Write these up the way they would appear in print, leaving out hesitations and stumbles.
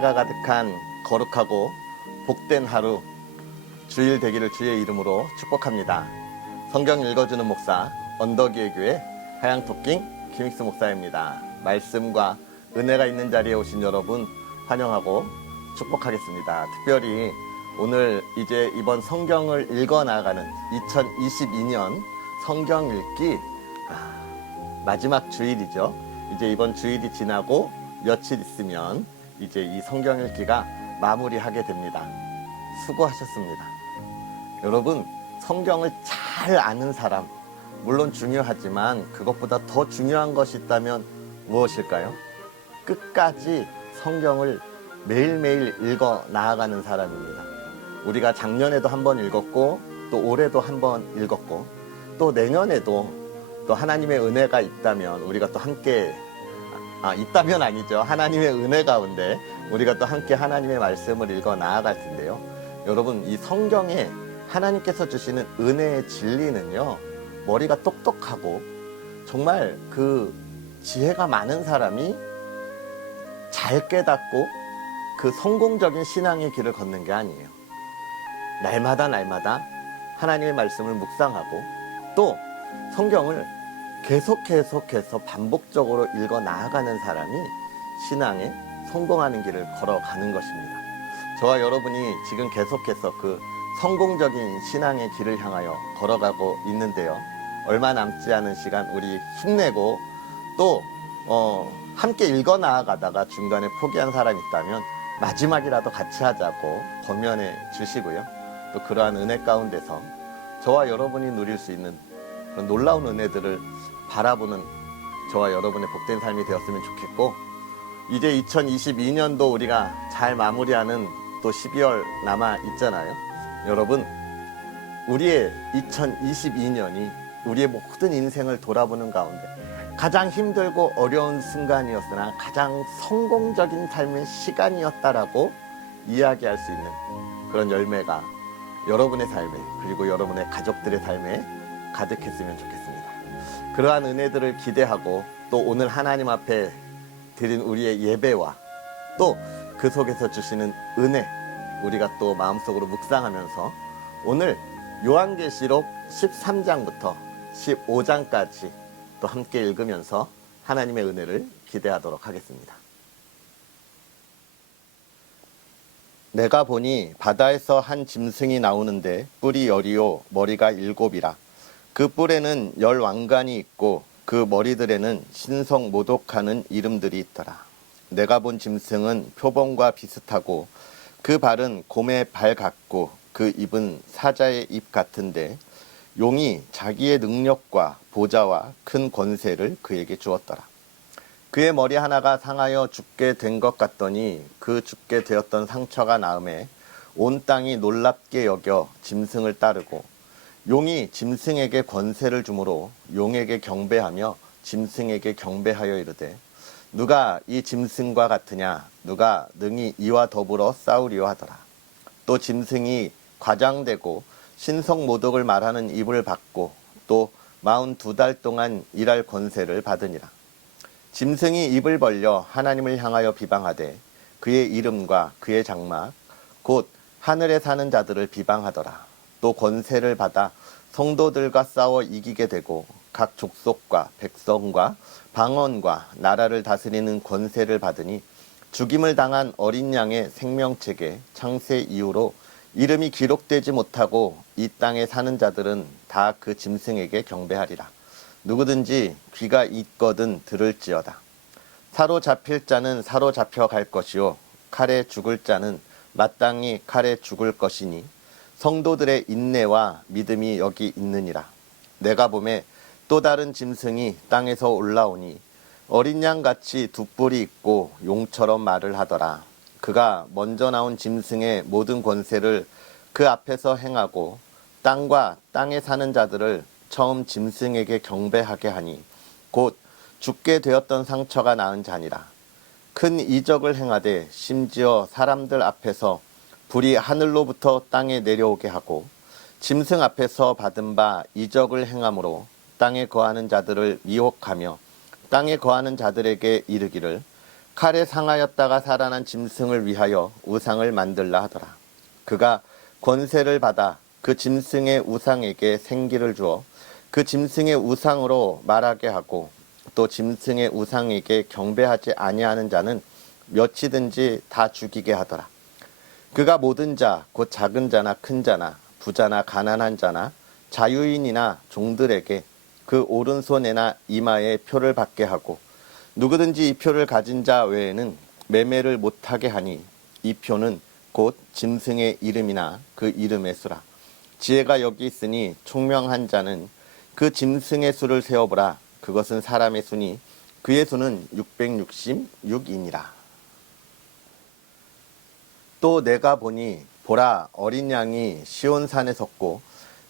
은혜가 가득한 거룩하고 복된 하루 주일 되기를 주의 이름으로 축복합니다. 성경 읽어주는 목사 언덕위의 교회 하양토킹 김익수 목사입니다. 말씀과 은혜가 있는 자리에 오신 여러분 환영하고 축복하겠습니다. 특별히 오늘 이제 이번 성경을 읽어 나가는 2022년 성경 읽기 마지막 주일이죠. 이제 이번 주일이 지나고 며칠 있으면 이제 이 성경 읽기가 마무리하게 됩니다. 수고하셨습니다. 여러분, 성경을 잘 아는 사람 물론 중요하지만 그것보다 더 중요한 것이 있다면 무엇일까요? 끝까지 성경을 매일매일 읽어 나아가는 사람입니다. 우리가 작년에도 한번 읽었고 또 올해도 한번 읽었고 또 내년에도 또 하나님의 은혜가 있다면 우리가 또 함께 있다면 아니죠. 하나님의 은혜 가운데 우리가 또 함께 하나님의 말씀을 읽어 나아갈 텐데요. 여러분, 이 성경에 하나님께서 주시는 은혜의 진리는요, 머리가 똑똑하고 정말 그 지혜가 많은 사람이 잘 깨닫고 그 성공적인 신앙의 길을 걷는 게 아니에요. 날마다 하나님의 말씀을 묵상하고 또 성경을 계속해서 반복적으로 읽어 나아가는 사람이 신앙에 성공하는 길을 걸어가는 것입니다. 저와 여러분이 지금 계속해서 그 성공적인 신앙의 길을 향하여 걸어가고 있는데요. 얼마 남지 않은 시간 우리 힘내고 또 함께 읽어 나아가다가 중간에 포기한 사람이 있다면 마지막이라도 같이 하자고 권면해 주시고요. 또 그러한 은혜 가운데서 저와 여러분이 누릴 수 있는 그런 놀라운 은혜들을 바라보는 저와 여러분의 복된 삶이 되었으면 좋겠고, 이제 2022년도 우리가 잘 마무리하는 또 12월 남아 있잖아요. 여러분, 우리의 2022년이 우리의 모든 인생을 돌아보는 가운데 가장 힘들고 어려운 순간이었으나 가장 성공적인 삶의 시간이었다라고 이야기할 수 있는 그런 열매가 여러분의 삶에 그리고 여러분의 가족들의 삶에 가득했으면 좋겠습니다. 그러한 은혜들을 기대하고 또 오늘 하나님 앞에 드린 우리의 예배와 또 그 속에서 주시는 은혜 우리가 또 마음속으로 묵상하면서 오늘 요한계시록 13장부터 15장까지 또 함께 읽으면서 하나님의 은혜를 기대하도록 하겠습니다. 내가 보니 바다에서 한 짐승이 나오는데 뿔이 10이요 머리가 7이라. 그 뿔에는 10왕관이 있고 그 머리들에는 신성 모독하는 이름들이 있더라. 내가 본 짐승은 표범과 비슷하고 그 발은 곰의 발 같고 그 입은 사자의 입 같은데 용이 자기의 능력과 보좌와 큰 권세를 그에게 주었더라. 그의 머리 하나가 상하여 죽게 된 것 같더니 그 죽게 되었던 상처가 나음에 온 땅이 놀랍게 여겨 짐승을 따르고 용이 짐승에게 권세를 주므로 용에게 경배하며 짐승에게 경배하여 이르되 누가 이 짐승과 같으냐 누가 능히 이와 더불어 싸우리요 하더라. 또 짐승이 과장되고 신성 모독을 말하는 입을 받고 또 42달 동안 일할 권세를 받으니라. 짐승이 입을 벌려 하나님을 향하여 비방하되 그의 이름과 그의 장막 곧 하늘에 사는 자들을 비방하더라. 또 권세를 받아 성도들과 싸워 이기게 되고 각 족속과 백성과 방언과 나라를 다스리는 권세를 받으니 죽임을 당한 어린 양의 생명책에 창세 이후로 이름이 기록되지 못하고 이 땅에 사는 자들은 다 그 짐승에게 경배하리라. 누구든지 귀가 있거든 들을지어다. 사로잡힐 자는 사로잡혀 갈 것이요 칼에 죽을 자는 마땅히 칼에 죽을 것이니 성도들의 인내와 믿음이 여기 있느니라. 내가 보매 또 다른 짐승이 땅에서 올라오니 어린 양같이 두 뿔이 있고 용처럼 말을 하더라. 그가 먼저 나온 짐승의 모든 권세를 그 앞에서 행하고 땅과 땅에 사는 자들을 처음 짐승에게 경배하게 하니 곧 죽게 되었던 상처가 나은 자니라. 큰 이적을 행하되 심지어 사람들 앞에서 불이 하늘로부터 땅에 내려오게 하고 짐승 앞에서 받은 바 이적을 행함으로 땅에 거하는 자들을 미혹하며 땅에 거하는 자들에게 이르기를 칼에 상하였다가 살아난 짐승을 위하여 우상을 만들라 하더라. 그가 권세를 받아 그 짐승의 우상에게 생기를 주어 그 짐승의 우상으로 말하게 하고 또 짐승의 우상에게 경배하지 아니하는 자는 몇이든지 다 죽이게 하더라. 그가 모든 자, 곧 작은 자나 큰 자나 부자나 가난한 자나 자유인이나 종들에게 그 오른손에나 이마에 표를 받게 하고 누구든지 이 표를 가진 자 외에는 매매를 못하게 하니 이 표는 곧 짐승의 이름이나 그 이름의 수라. 지혜가 여기 있으니 총명한 자는 그 짐승의 수를 세어보라. 그것은 사람의 수니 그의 수는 666이니라. 또 내가 보니 보라 어린 양이 시온산에 섰고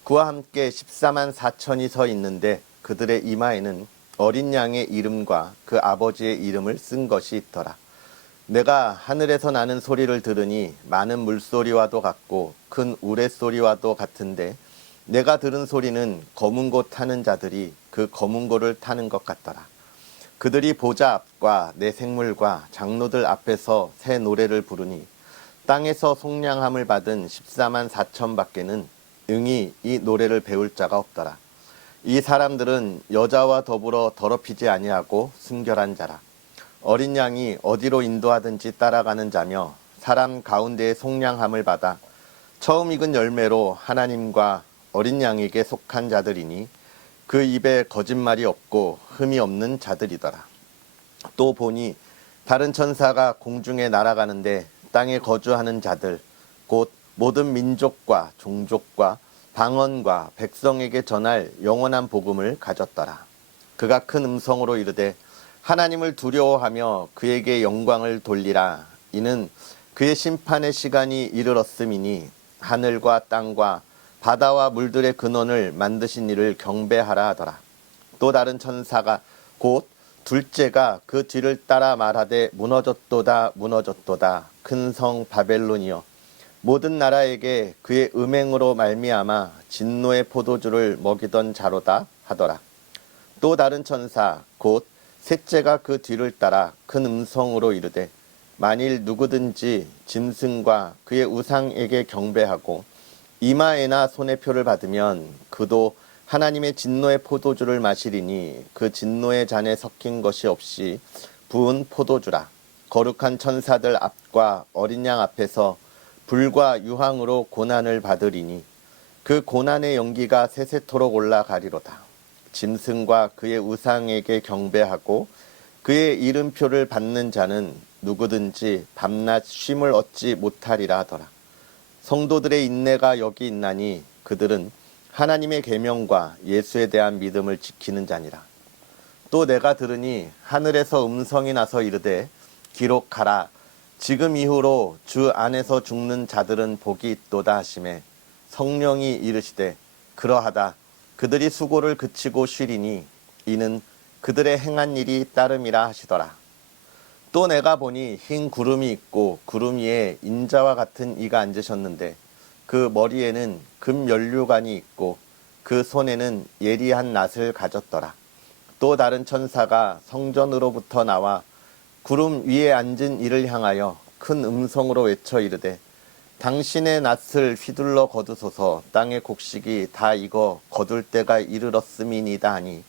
그와 함께 14만 4천이 서 있는데 그들의 이마에는 어린 양의 이름과 그 아버지의 이름을 쓴 것이 있더라. 내가 하늘에서 나는 소리를 들으니 많은 물소리와도 같고 큰 우레소리와도 같은데 내가 들은 소리는 검은 고 타는 자들이 그 검은 고를 타는 것 같더라. 그들이 보좌 앞과 내 생물과 장로들 앞에서 새 노래를 부르니 땅에서 속량함을 받은 14만 4천 밖에는 응이 이 노래를 배울 자가 없더라. 이 사람들은 여자와 더불어 더럽히지 아니하고 순결한 자라. 어린 양이 어디로 인도하든지 따라가는 자며 사람 가운데에 속량함을 받아 처음 익은 열매로 하나님과 어린 양에게 속한 자들이니 그 입에 거짓말이 없고 흠이 없는 자들이더라. 또 보니 다른 천사가 공중에 날아가는데 땅에 거주하는 자들 곧 모든 민족과 종족과 방언과 백성에게 전할 영원한 복음을 가졌더라. 그가 큰 음성으로 이르되 하나님을 두려워하며 그에게 영광을 돌리라. 이는 그의 심판의 시간이 이르렀음이니 하늘과 땅과 바다와 물들의 근원을 만드신 이를 경배하라 하더라. 또 다른 천사가 곧 둘째가 그 뒤를 따라 말하되 무너졌도다 무너졌도다 큰 성 바벨론이여 모든 나라에게 그의 음행으로 말미암아 진노의 포도주를 먹이던 자로다 하더라. 또 다른 천사 곧 셋째가 그 뒤를 따라 큰 음성으로 이르되 만일 누구든지 짐승과 그의 우상에게 경배하고 이마에나 손에 표를 받으면 그도 하나님의 진노의 포도주를 마시리니 그 진노의 잔에 섞인 것이 없이 부은 포도주라. 거룩한 천사들 앞과 어린 양 앞에서 불과 유황으로 고난을 받으리니 그 고난의 연기가 세세토록 올라가리로다. 짐승과 그의 우상에게 경배하고 그의 이름표를 받는 자는 누구든지 밤낮 쉼을 얻지 못하리라 하더라. 성도들의 인내가 여기 있나니 그들은 하나님의 계명과 예수에 대한 믿음을 지키는 자니라. 또 내가 들으니 하늘에서 음성이 나서 이르되 기록하라. 지금 이후로 주 안에서 죽는 자들은 복이 있도다 하시매 성령이 이르시되 그러하다. 그들이 수고를 그치고 쉬리니 이는 그들의 행한 일이 따름이라 하시더라. 또 내가 보니 흰 구름이 있고 구름 위에 인자와 같은 이가 앉으셨는데 그 머리에는 금연류관이 있고 그 손에는 예리한 낫을 가졌더라. 또 다른 천사가 성전으로부터 나와 구름 위에 앉은 이를 향하여 큰 음성으로 외쳐 이르되 당신의 낫을 휘둘러 거두소서. 땅의 곡식이 다 익어 거둘 때가 이르렀음이니이다 하니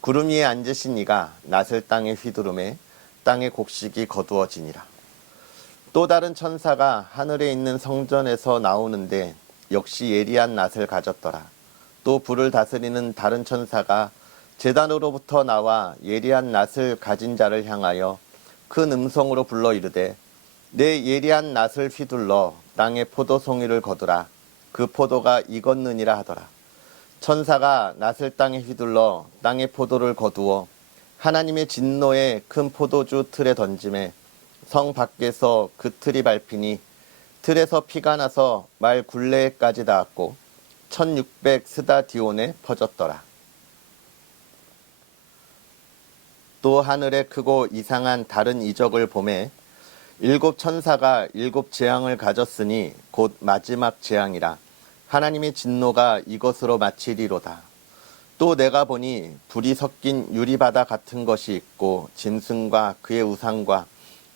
구름 위에 앉으신 이가 낫을 땅에 휘두르매 땅의 곡식이 거두어지니라. 또 다른 천사가 하늘에 있는 성전에서 나오는데 역시 예리한 낫을 가졌더라. 또 불을 다스리는 다른 천사가 제단으로부터 나와 예리한 낫을 가진 자를 향하여 큰 음성으로 불러 이르되 내 예리한 낫을 휘둘러 땅에 포도송이를 거두라. 그 포도가 익었느니라 하더라. 천사가 낫을 땅에 휘둘러 땅에 포도를 거두어 하나님의 진노의 큰 포도주 틀에 던짐에 성 밖에서 그 틀이 밟히니 틀에서 피가 나서 말 굴레에까지 닿았고 1600 스다디온에 퍼졌더라. 또 하늘에 크고 이상한 다른 이적을 보매 일곱 천사가 일곱 재앙을 가졌으니 곧 마지막 재앙이라. 하나님의 진노가 이것으로 마치리로다. 또 내가 보니 불이 섞인 유리바다 같은 것이 있고 짐승과 그의 우상과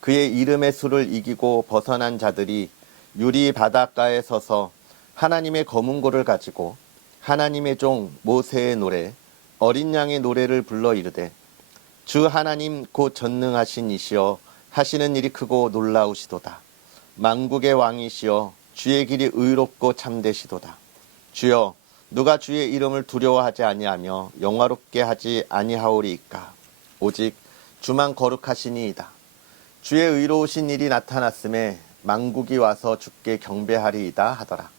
그의 이름의 수를 이기고 벗어난 자들이 유리 바닷가에 서서 하나님의 검은고를 가지고 하나님의 종 모세의 노래 어린 양의 노래를 불러 이르되 주 하나님 곧 전능하신 이시여 하시는 일이 크고 놀라우시도다. 만국의 왕이시여 주의 길이 의롭고 참되시도다. 주여 누가 주의 이름을 두려워하지 아니하며 영화롭게 하지 아니하오리이까. 오직 주만 거룩하시니이다. 주의 의로우신 일이 나타났음에 만국이 와서 주께 경배하리이다 하더라.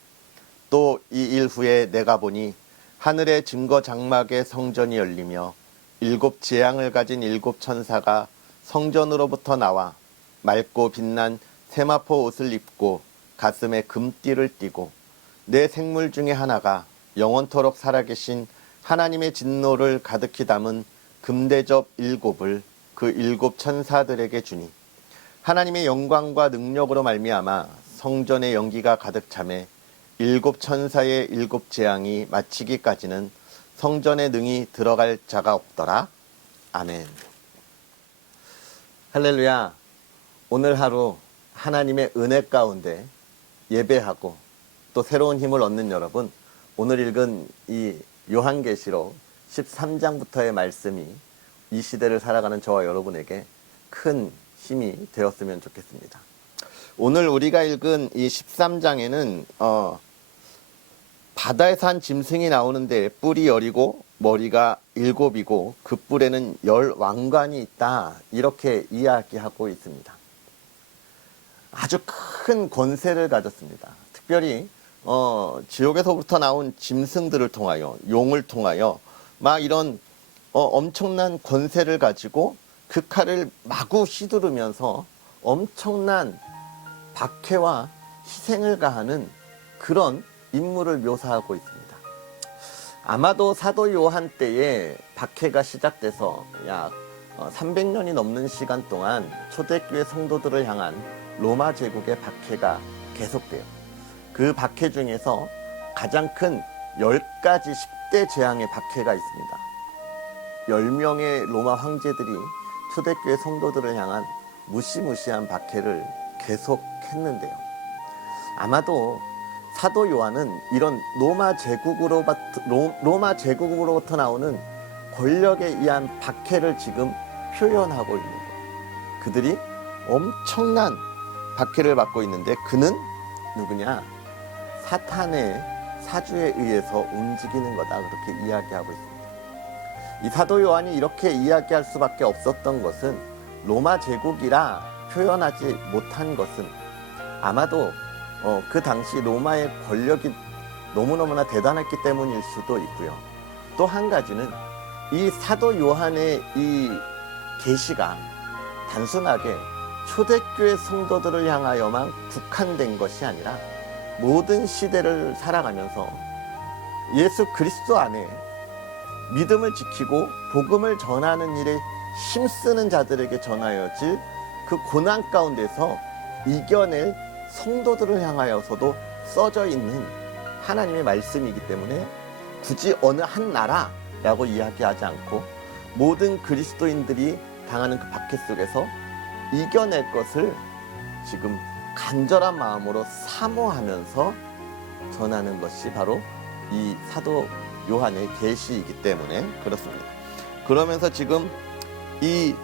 또 이 일 후에 내가 보니 하늘의 증거 장막의 성전이 열리며 7 재앙을 가진 7 천사가 성전으로부터 나와 맑고 빛난 세마포 옷을 입고 가슴에 금띠를 띠고 내 생물 중에 하나가 영원토록 살아계신 하나님의 진노를 가득히 담은 금대접 7을 그 7 천사들에게 주니 하나님의 영광과 능력으로 말미암아 성전의 연기가 가득 차매 7 천사의 7 재앙이 마치기까지는 성전에 능히 들어갈 자가 없더라. 아멘. 할렐루야. 오늘 하루 하나님의 은혜 가운데 예배하고 또 새로운 힘을 얻는 여러분, 오늘 읽은 이 요한계시록 13장부터의 말씀이 이 시대를 살아가는 저와 여러분에게 큰 힘이 되었으면 좋겠습니다. 오늘 우리가 읽은 이 13장에는 바다에서 한 짐승이 나오는데 뿔이 10이고 머리가 7이고 그 뿔에는 10 왕관이 있다, 이렇게 이야기하고 있습니다. 아주 큰 권세를 가졌습니다. 특별히 지옥에서부터 나온 짐승들을 통하여, 용을 통하여 막 이런 엄청난 권세를 가지고 그 칼을 마구 휘두르면서 엄청난 박해와 희생을 가하는 그런 인물을 묘사하고 있습니다. 아마도 사도 요한 때에 박해가 시작돼서 약 300년이 넘는 시간 동안 초대교회 성도들을 향한 로마 제국의 박해가 계속돼요. 그 박해 중에서 가장 큰 10가지 10대 재앙의 박해가 있습니다. 10명의 로마 황제들이 초대교회 성도들을 향한 무시무시한 박해를 계속했는데요. 아마도 사도 요한은 이런 로마 제국으로부터 나오는 권력에 의한 박해를 지금 표현하고 있는 거예요. 그들이 엄청난 박해를 받고 있는데 그는 누구냐? 사탄의 사주에 의해서 움직이는 거다, 그렇게 이야기하고 있습니다. 이 사도 요한이 이렇게 이야기할 수밖에 없었던 것은 로마 제국이라 표현하지 못한 것은 아마도 그 당시 로마의 권력이 너무너무나 대단했기 때문일 수도 있고요. 또 한 가지는 이 사도 요한의 이 계시가 단순하게 초대교회 성도들을 향하여만 국한된 것이 아니라 모든 시대를 살아가면서 예수 그리스도 안에 믿음을 지키고 복음을 전하는 일에 힘쓰는 자들에게 전하여질 그 고난 가운데서 이겨낼 성도들을 향하여서도 써져 있는 하나님의 말씀이기 때문에 굳이 어느 한 나라라고 이야기하지 않고 모든 그리스도인들이 당하는 그 박해 속에서 이겨낼 것을 지금 간절한 마음으로 사모하면서 전하는 것이 바로 이 사도 요한의 계시이기 때문에 그렇습니다. 그러면서 지금 이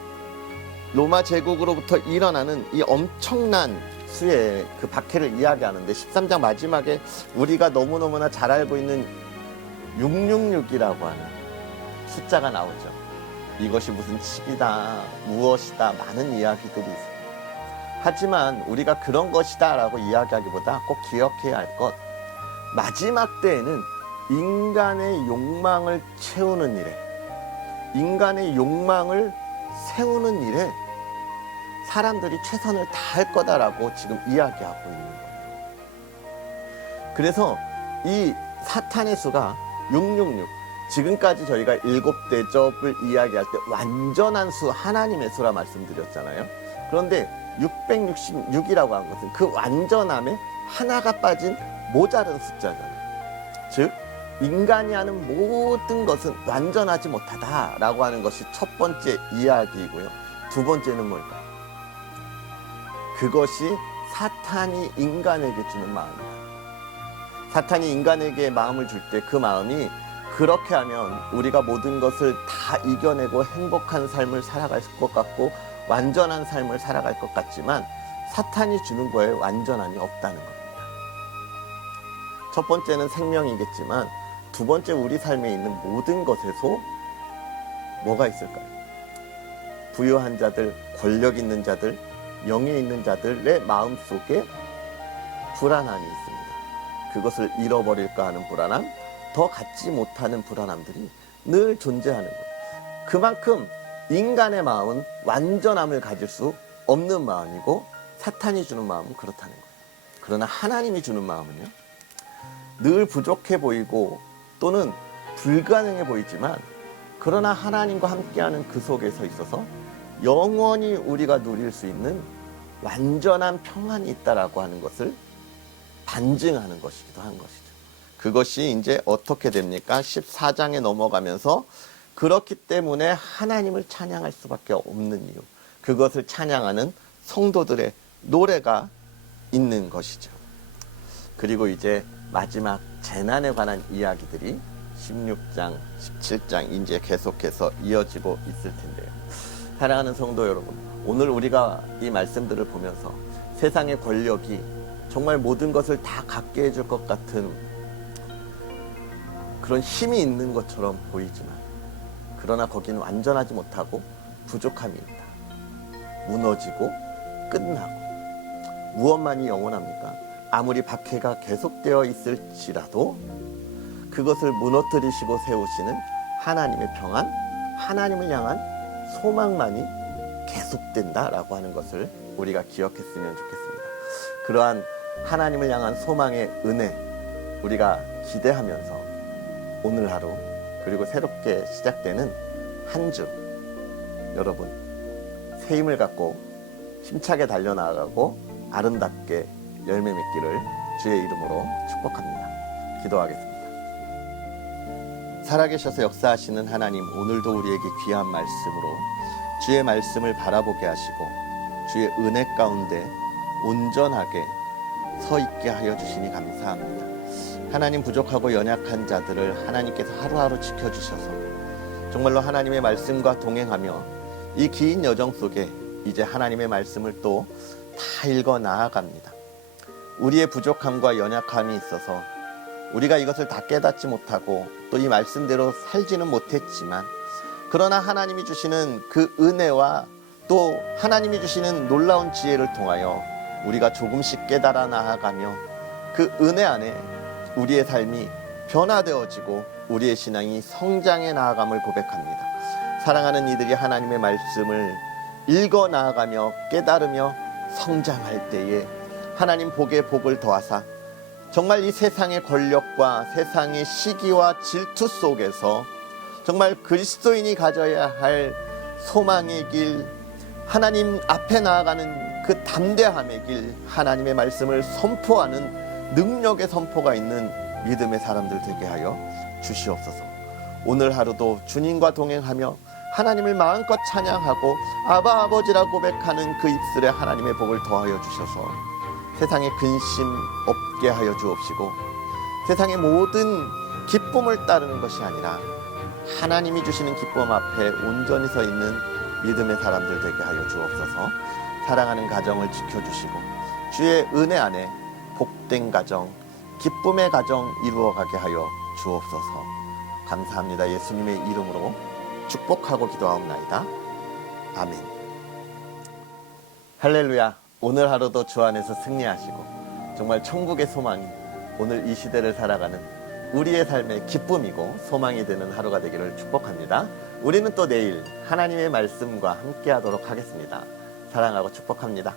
로마 제국으로부터 일어나는 이 엄청난 수의 그 박해를 이야기하는데 13장 마지막에 우리가 너무너무나 잘 알고 있는 666이라고 하는 숫자가 나오죠. 이것이 무슨 칩이다, 무엇이다, 많은 이야기들이 있습니다. 하지만 우리가 그런 것이다 라고 이야기하기보다 꼭 기억해야 할 것, 마지막 때에는 인간의 욕망을 채우는 일에, 인간의 욕망을 세우는 일에 사람들이 최선을 다할 거다라고 지금 이야기하고 있는 거예요. 그래서 이 사탄의 수가 666, 지금까지 저희가 7대접을 이야기할 때 완전한 수, 하나님의 수라 말씀드렸잖아요. 그런데 666이라고 한 것은 그 완전함에 하나가 빠진 모자른 숫자잖아요. 즉 인간이 하는 모든 것은 완전하지 못하다라고 하는 것이 첫 번째 이야기이고요. 두 번째는 뭘까요? 그것이 사탄이 인간에게 주는 마음이다. 사탄이 인간에게 마음을 줄 때 그 마음이 그렇게 하면 우리가 모든 것을 다 이겨내고 행복한 삶을 살아갈 것 같고 완전한 삶을 살아갈 것 같지만 사탄이 주는 거에 완전함이 없다는 겁니다. 첫 번째는 생명이겠지만 두 번째 우리 삶에 있는 모든 것에서 뭐가 있을까요? 부유한 자들, 권력 있는 자들, 명예 있는 자들의 마음속에 불안함이 있습니다. 그것을 잃어버릴까 하는 불안함, 더 갖지 못하는 불안함들이 늘 존재하는 거예요. 그만큼 인간의 마음은 완전함을 가질 수 없는 마음이고 사탄이 주는 마음은 그렇다는 거예요. 그러나 하나님이 주는 마음은요, 늘 부족해 보이고 또는 불가능해 보이지만 그러나 하나님과 함께하는 그 속에서 있어서 영원히 우리가 누릴 수 있는 완전한 평안이 있다라고 하는 것을 반증하는 것이기도 한 것이죠. 그것이 이제 어떻게 됩니까? 14장에 넘어가면서 그렇기 때문에 하나님을 찬양할 수밖에 없는 이유, 그것을 찬양하는 성도들의 노래가 있는 것이죠. 그리고 이제 마지막 재난에 관한 이야기들이 16장, 17장 이제 계속해서 이어지고 있을 텐데요. 사랑하는 성도 여러분, 오늘 우리가 이 말씀들을 보면서 세상의 권력이 정말 모든 것을 다 갖게 해줄 것 같은 그런 힘이 있는 것처럼 보이지만 그러나 거기는 완전하지 못하고 부족함이 있다. 무너지고 끝나고 무엇만이 영원합니까? 아무리 박해가 계속되어 있을지라도 그것을 무너뜨리시고 세우시는 하나님의 평안, 하나님을 향한 소망만이 계속된다라고 하는 것을 우리가 기억했으면 좋겠습니다. 그러한 하나님을 향한 소망의 은혜 우리가 기대하면서 오늘 하루 그리고 새롭게 시작되는 한 주 여러분 새 힘을 갖고 힘차게 달려나가고 아름답게 열매 맺기를 주의 이름으로 축복합니다. 기도하겠습니다. 살아계셔서 역사하시는 하나님, 오늘도 우리에게 귀한 말씀으로 주의 말씀을 바라보게 하시고 주의 은혜 가운데 온전하게 서 있게 하여 주시니 감사합니다. 하나님, 부족하고 연약한 자들을 하나님께서 하루하루 지켜주셔서 정말로 하나님의 말씀과 동행하며 이 긴 여정 속에 이제 하나님의 말씀을 또 다 읽어 나아갑니다. 우리의 부족함과 연약함이 있어서 우리가 이것을 다 깨닫지 못하고 또 이 말씀대로 살지는 못했지만 그러나 하나님이 주시는 그 은혜와 또 하나님이 주시는 놀라운 지혜를 통하여 우리가 조금씩 깨달아 나아가며 그 은혜 안에 우리의 삶이 변화되어지고 우리의 신앙이 성장해 나아감을 고백합니다. 사랑하는 이들이 하나님의 말씀을 읽어 나아가며 깨달으며 성장할 때에 하나님 복에 복을 더하사 정말 이 세상의 권력과 세상의 시기와 질투 속에서 정말 그리스도인이 가져야 할 소망의 길, 하나님 앞에 나아가는 그 담대함의 길, 하나님의 말씀을 선포하는 능력의 선포가 있는 믿음의 사람들 되게 하여 주시옵소서. 오늘 하루도 주님과 동행하며 하나님을 마음껏 찬양하고 아바 아버지라 고백하는 그 입술에 하나님의 복을 더하여 주셔서 세상에 근심 없게 하여 주옵시고 세상의 모든 기쁨을 따르는 것이 아니라 하나님이 주시는 기쁨 앞에 온전히 서 있는 믿음의 사람들 되게 하여 주옵소서. 사랑하는 가정을 지켜주시고 주의 은혜 안에 복된 가정, 기쁨의 가정 이루어가게 하여 주옵소서. 감사합니다. 예수님의 이름으로 축복하고 기도하옵나이다. 아멘. 할렐루야. 오늘 하루도 주 안에서 승리하시고 정말 천국의 소망이 오늘 이 시대를 살아가는 우리의 삶의 기쁨이고 소망이 되는 하루가 되기를 축복합니다. 우리는 또 내일 하나님의 말씀과 함께 하도록 하겠습니다. 사랑하고 축복합니다.